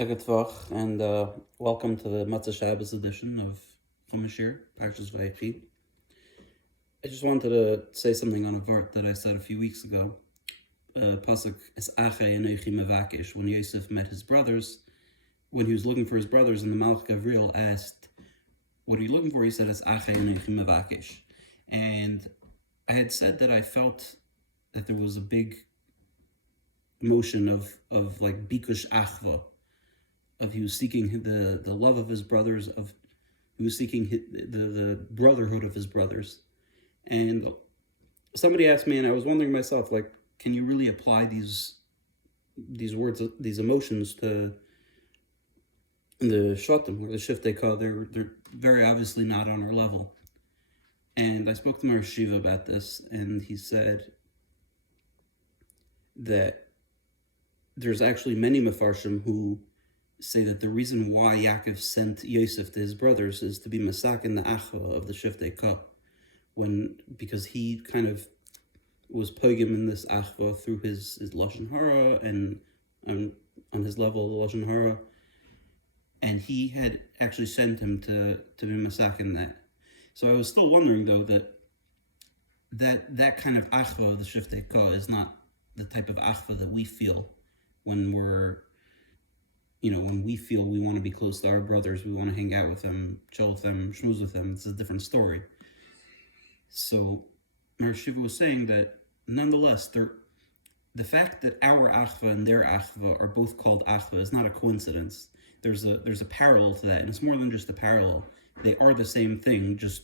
Agatvach, and welcome to the Motzi Shabbos edition of Chumashir, Parshas vayechi. I just wanted to say something on a vart that I said a few weeks ago. Pasuk es ache enochi mevakish. When Yosef met his brothers, when he was looking for his brothers, and the Malach Gabriel asked, "What are you looking for?" He said, "Es ache enochi mevakish." And I had said that I felt that there was a big motion of like bikush achva. Of he was seeking the love of his brothers, he was seeking the brotherhood of his brothers. And somebody asked me, and I was wondering myself, like, can you really apply these words, these emotions to the shatim or the shiftei ka? They're very obviously not on our level. And I spoke to my Shiva about this, and he said that there's actually many mefarshim who say that the reason why Yaakov sent Yosef to his brothers is to be masakin the achva of the shiftei ka, because he kind of was pogim in this achva through his lashon hara and on his level of the lashon hara, and he had actually sent him to be masakin that. So I was still wondering though that kind of achva of the shiftei ka is not the type of achva that we feel when we feel we want to be close to our brothers, we want to hang out with them, chill with them, schmooze with them. It's a different story. So Mar Shiva was saying that nonetheless, the fact that our achva and their achva are both called achva is not a coincidence. There's a parallel to that, and it's more than just a parallel. They are the same thing, just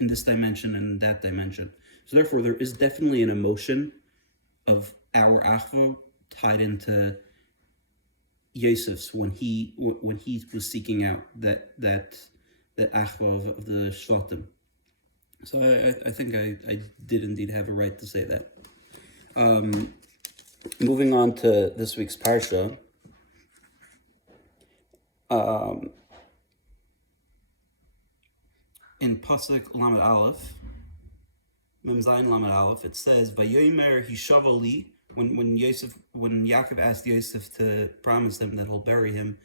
in this dimension and that dimension. So therefore, there is definitely an emotion of our achva tied into Yosef's when he was seeking out that achva of the shvatim. So I think I did indeed have a right to say that. Moving on to this week's parsha. In pasuk lamed aleph, mem zayin lamed aleph, it says, "Vayomer hishavali." When Yaakov asked Yosef to promise him that he'll bury him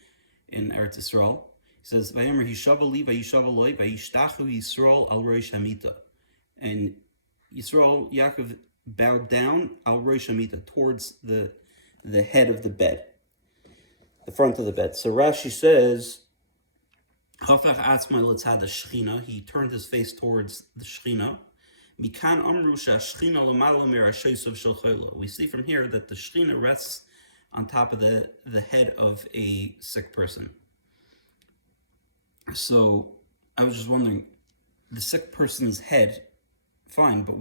in Eretz Yisrael, he says, "Vayomer hishavali vayishavaloi vayishtachu Yisrael al roish hamita," and Yaakov bowed down al roish hamita, towards the head of the bed, the front of the bed. So Rashi says, "Hafach atzmai letzad shechina," he turned his face towards the shechina. We see from here that the Shechina rests on top of the head of a sick person. So I was just wondering, the sick person's head, fine, but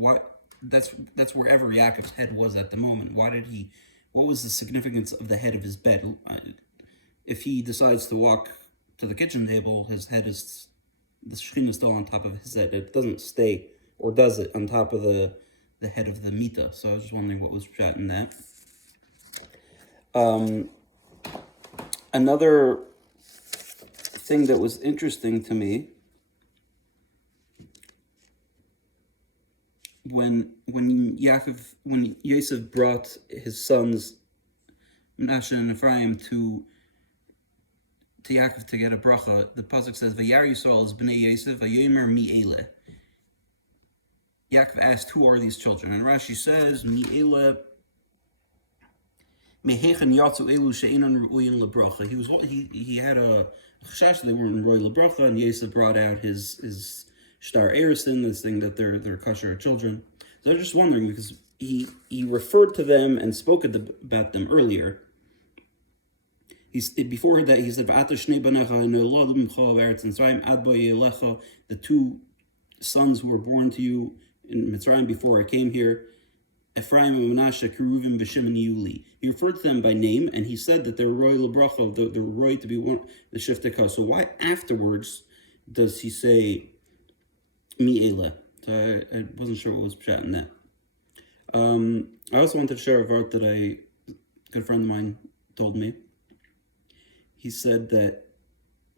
that's wherever Yaakov's head was at the moment. What was the significance of the head of his bed? If he decides to walk to the kitchen table, the Shechina is still on top of his head. It doesn't stay, or does it, on top of the head of the mita? So I was just wondering what was shot in that. Another thing that was interesting to me, when Yosef brought his sons Menashe and Ephraim to Yaakov to get a bracha, the pasuk says, "Vayar Yisrael es bnei Yosef vayomer mi eleh." Yaakov asked, "Who are these children?" And Rashi says, "Mi eleh mehechen yatzu elu she'enan ru'uyin lebracha." He had a chashash they weren't roy lebracha, and Yosef brought out his shtar erison, this thing that they're kosher children. So I was just wondering, because he referred to them and spoke about them earlier. Before that, he said, the two sons who were born to you in Mitzrayim before I came here, Ephraim and Menashe, Keruvim, V'Shem, and Yuli. He referred to them by name, and he said that they're roy lebracha, they're roy to be one, the shiftei ka. So why afterwards does he say mi eleh? So I wasn't sure what was pshat in that. I also wanted to share a vart that a good friend of mine told me. He said that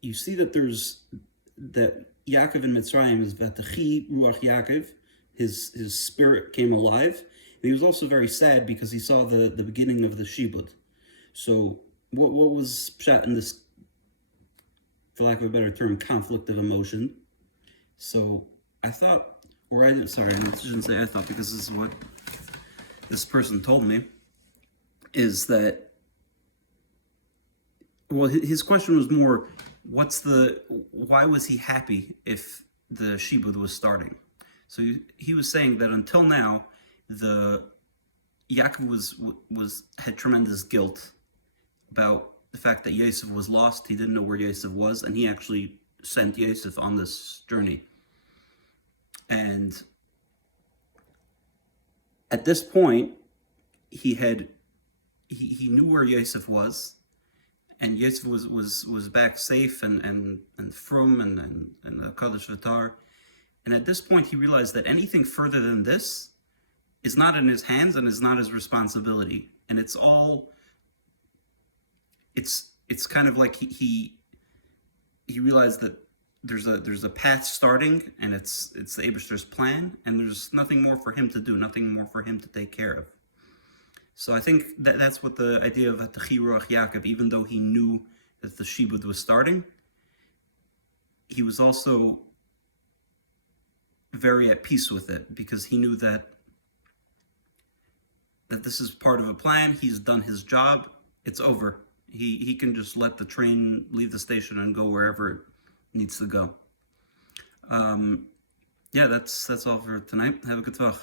you see that that Yaakov in Mitzrayim is vatechi ruach Yaakov, his spirit came alive. And he was also very sad because he saw the beginning of the shibud. So what was shot in this, for lack of a better term, conflict of emotion. So I thought, or I sorry, I shouldn't say I thought, because this is what this person told me, is that, well, his question was more, why was he happy if the shibud was starting? So he was saying that until now, the Yaakov had tremendous guilt about the fact that Yosef was lost. He didn't know where Yosef was, and he actually sent Yosef on this journey. And at this point, he knew where Yosef was, and Yosef was back safe and from and the Kadosh Vitar. And at this point, he realized that anything further than this is not in his hands and is not his responsibility. And it's kind of like he realized that there's a path starting, and it's the Eibishter's plan, and there's nothing more for him to do, nothing more for him to take care of. So I think that's what the idea of V'atechi Ruach Yaakov, even though he knew that the shibud was starting, he was also very at peace with it, because he knew that this is part of a plan. He's done his job. It's over. He can just let the train leave the station and go wherever it needs to go. Yeah, that's all for tonight. Have a good talk.